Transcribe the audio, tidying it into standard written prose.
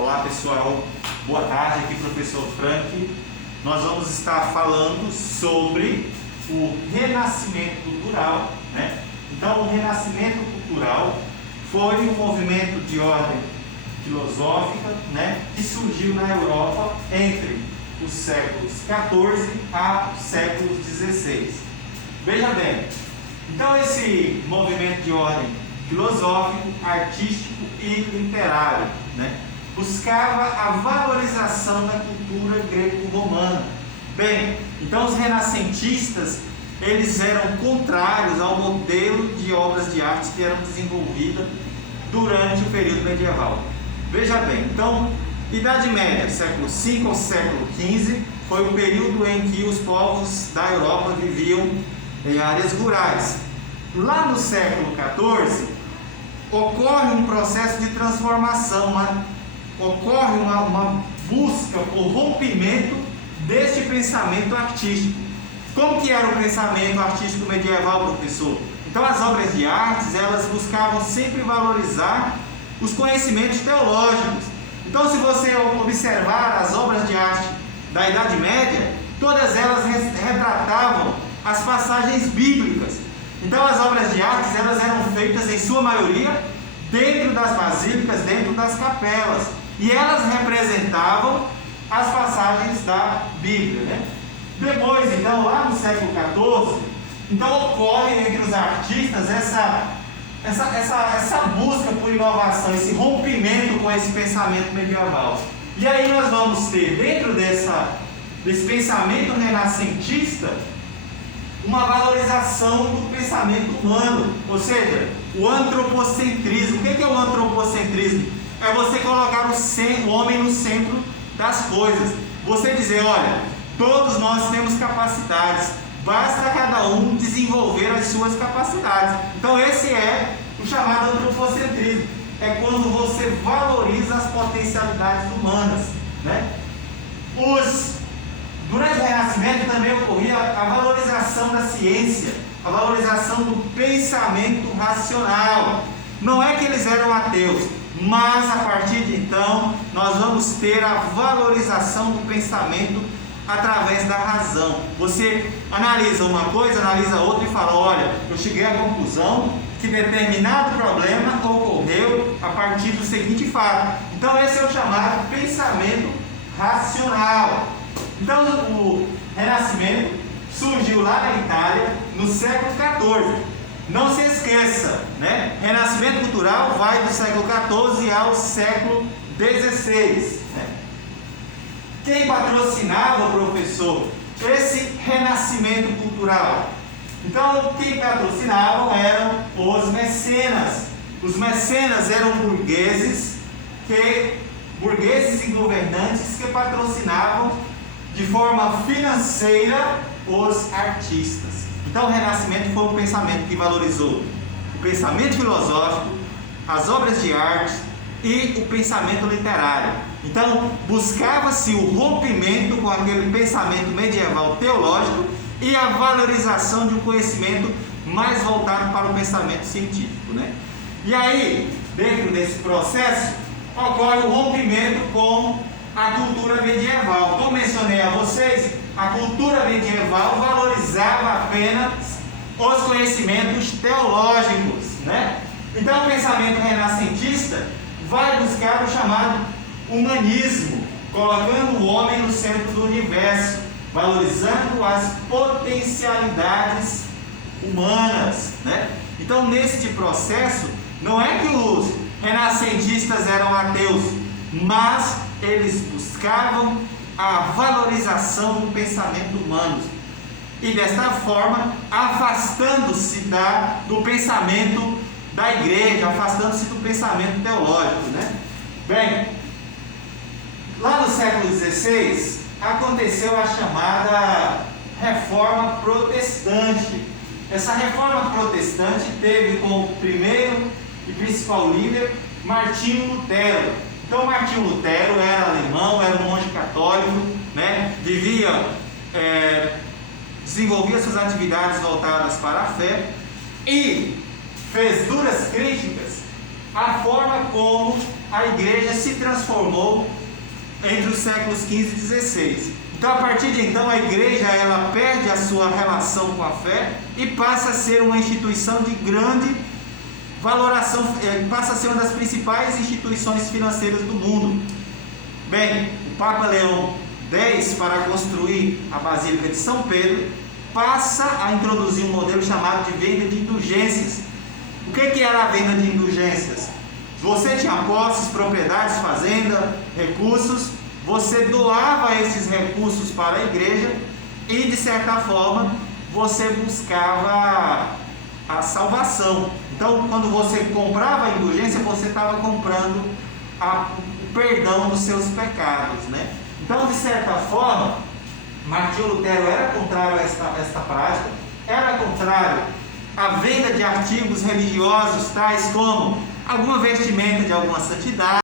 Olá pessoal, boa tarde, aqui professor Frank. Nós vamos estar falando sobre o renascimento cultural, né? Então, o renascimento cultural foi um movimento de ordem filosófica, né, que surgiu na Europa entre os séculos XIV a séculos XVI. Veja bem, então esse movimento de ordem filosófico, artístico e literário, né, buscava a valorização da cultura greco-romana. Bem, então os renascentistas, eles eram contrários ao modelo de obras de arte que eram desenvolvidas durante o período medieval. Veja bem, então, Idade Média, século V ao século XV, foi o período em que os povos da Europa viviam em áreas rurais. Lá no século XIV, ocorre um processo de transformação, ocorre uma busca por rompimento deste pensamento artístico. Como que era o pensamento artístico medieval, professor? Então, as obras de artes, elas buscavam sempre valorizar os conhecimentos teológicos. Então, se você observar as obras de arte da Idade Média, todas elas retratavam as passagens bíblicas. Então, as obras de arte, elas eram feitas, em sua maioria, dentro das basílicas, dentro das capelas. E elas representavam as passagens da Bíblia, né? Depois, então, lá no século XIV, então ocorre entre os artistas essa busca por inovação, esse rompimento com esse pensamento medieval. E aí nós vamos ter, dentro desse pensamento renascentista, uma valorização do pensamento humano, ou seja, o antropocentrismo. O que é o antropocentrismo? É você colocar o homem no centro das coisas. Você dizer, olha, todos nós temos capacidades, basta cada um desenvolver as suas capacidades. Então esse é o chamado antropocentrismo. É quando você valoriza as potencialidades humanas, né? Durante o Renascimento também ocorria a valorização da ciência, a valorização do pensamento racional. Não é que eles eram ateus, mas a partir de então nós vamos ter a valorização do pensamento através da razão. Você analisa uma coisa, analisa outra e fala, olha, eu cheguei à conclusão que determinado problema ocorreu a partir do seguinte fato. Então esse é o chamado pensamento racional. Então o Renascimento surgiu lá na Itália no século XIV. Não se esqueça, né? Renascimento cultural vai do século XIV ao século XVI, né? Quem patrocinava, professor, esse renascimento cultural? Então, quem patrocinavam eram os mecenas. Os mecenas eram burgueses e governantes que patrocinavam de forma financeira os artistas. Então, o Renascimento foi um pensamento que valorizou o pensamento filosófico, as obras de arte e o pensamento literário. Então, buscava-se o rompimento com aquele pensamento medieval teológico e a valorização de um conhecimento mais voltado para o pensamento científico, né? E aí, dentro desse processo, ocorre o rompimento com a cultura medieval. Como mencionei a vocês, a cultura medieval valorizava apenas os conhecimentos teológicos, né? Então, o pensamento renascentista vai buscar o chamado humanismo, colocando o homem no centro do universo, valorizando as potencialidades humanas, né? Então, neste processo, não é que os renascentistas eram ateus, mas eles buscavam a valorização do pensamento humano e desta forma afastando-se do pensamento da igreja, afastando-se do pensamento teológico, né? Bem, lá no século XVI aconteceu a chamada Reforma Protestante. Essa Reforma Protestante teve como primeiro e principal líder Martinho Lutero. Então, Martinho Lutero era alemão, era um monge católico, né? Desenvolvia suas atividades voltadas para a fé e fez duras críticas à forma como a igreja se transformou entre os séculos XV e XVI. Então, a partir de então, a igreja ela perde a sua relação com a fé e passa a ser uma instituição de grande valoração, passa a ser uma das principais instituições financeiras do mundo. Bem, o Papa Leão X, para construir a Basílica de São Pedro, passa a introduzir um modelo chamado de venda de indulgências. O que era a venda de indulgências? Você tinha posses, propriedades, fazenda, recursos, você doava esses recursos para a igreja e, de certa forma, você buscava a salvação. Então, quando você comprava a indulgência, você estava comprando o perdão dos seus pecados, né? Então, de certa forma, Martinho Lutero era contrário a esta prática, era contrário à venda de artigos religiosos, tais como alguma vestimenta de alguma santidade,